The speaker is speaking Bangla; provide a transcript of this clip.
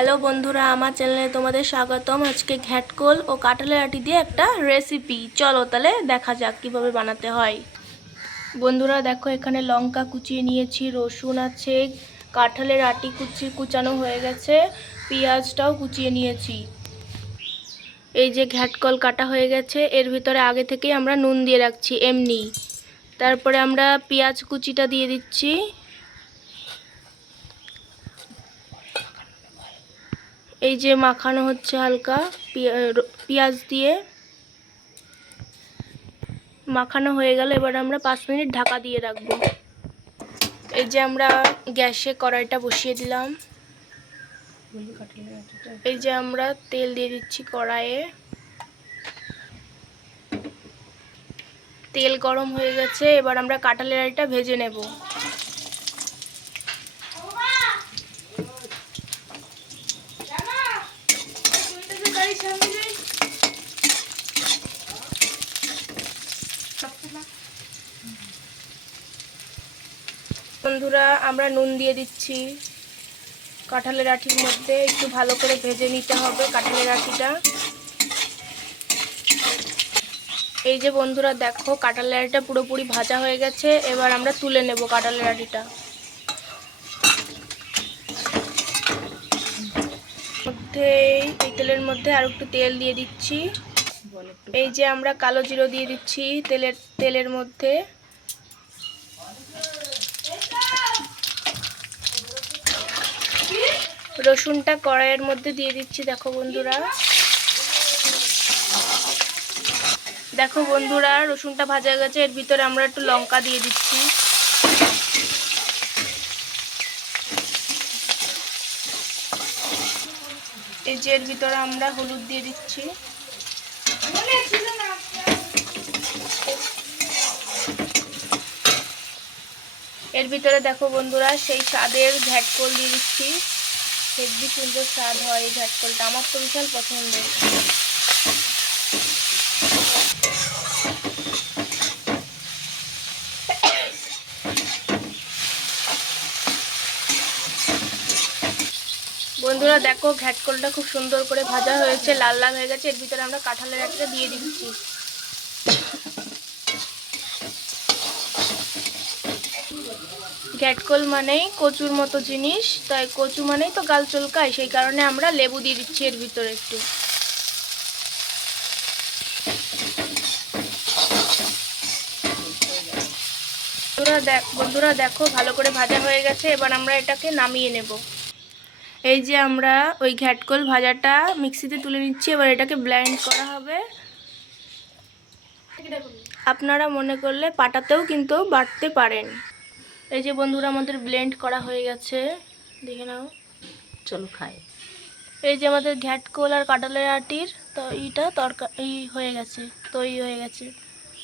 হ্যালো বন্ধুরা, আমার চ্যানেলে তোমাদের স্বাগতম। আজকে ঘ্যাটকোল ও কাঁঠালের আটি দিয়ে একটা রেসিপি চলো তাহলে দেখা যাক কীভাবে বানাতে হয়। বন্ধুরা, দেখো, এখানে লঙ্কা কুচিয়ে নিয়েছি, রসুন আছে কাঁঠালের আটি কুচি কুচানো হয়ে গেছে, পেঁয়াজটাও কুচিয়ে নিয়েছি। এই যে ঘ্যাটকল কাটা হয়ে গেছে, এর ভিতরে আগে থেকেই আমরা নুন দিয়ে রাখছি, এমনি। তারপরে আমরা পেঁয়াজ কুচিটা দিয়ে দিচ্ছি। এই যে মাখানো হচ্ছে হালকা পেঁয়াজ দিয়ে। মাখানো হয়ে গেল, এবার আমরা পাঁচ মিনিট ঢাকা দিয়ে রাখব। এই যে আমরা গ্যাসে কড়াইটা বসিয়ে দিলাম। এই যে আমরা তেল দিয়ে দিচ্ছি কড়াইয়ে। তেল গরম হয়ে গেছে, এবার আমরা কাঁঠালের আলটা ভেজে নেব। বন্ধুরা, আমরা নুন দিয়ে দিচ্ছি। কাঁঠালের আটির মধ্যে একটু ভালো করে ভেজে নিতে হবে কাঁঠালের আটিটা এই যে বন্ধুরা, দেখো, কাঁঠালের আটিটা পুরোপুরি ভাজা হয়ে গেছে। এবার আমরা তুলে নেব কাঁঠালের আটিটা মধ্যে, এই তেলের মধ্যে আর একটু তেল দিয়ে দিচ্ছি। এই যে আমরা কালো জিরো দিয়ে দিচ্ছি তেলের তেলের মধ্যে। রসুনটা কড়াইয়ের মধ্যে দিয়ে দিচ্ছি, দেখো বন্ধুরা। দেখো বন্ধুরা, রসুনটা ভাজা গেছে। এর ভিতরে আমরা একটু লঙ্কা দিয়ে দিচ্ছি। এই যে এর ভিতরে আমরা হলুদ দিয়ে দিচ্ছি। এর ভিতরে দেখো বন্ধুরা, সেই স্বাদের ঘ্যাটকল দিয়ে দিচ্ছি। হেব্বি সুন্দর স্বাদ হয় এই ঘ্যাটকলটা আমার তো বিশাল পছন্দ। বন্ধুরা, দেখো ঘ্যাটকলটা খুব সুন্দর করে ভাজা হয়েছে, লাল লাল হয়ে গেছে। এর ভিতরে আমরা কাঁঠালের একটা দিয়ে দিচ্ছি। ঘ্যাটকল মানেই কচুর মতো জিনিস, তাই কচু মানেই তো গাল চলকায়, সেই কারণে আমরা লেবু দিয়ে দিচ্ছি এর ভিতরে একটু। বন্ধুরা দেখ, বন্ধুরা দেখো, ভালো করে ভাজা হয়ে গেছে, এবার আমরা এটাকে নামিয়ে নেব। এই যে আমরা ওই ঘ্যাটকল ভাজাটা মিক্সিতে তুলে নিচ্ছি, এবার এটাকে ব্লেন্ড করা হবে। আপনারা মনে করলে পাটাতেও কিন্তু বাটতে পারেন। এই যে বন্ধুরা আমাদের ব্লেন্ড করা হয়ে গেছে। দেখে নাও। চলো খাই। এই যে আমাদের ঘ্যাটকোল আর কাটালের আটির তো এইটা তরকারি এই হয়ে গেছে তৈরি হয়ে গেছে।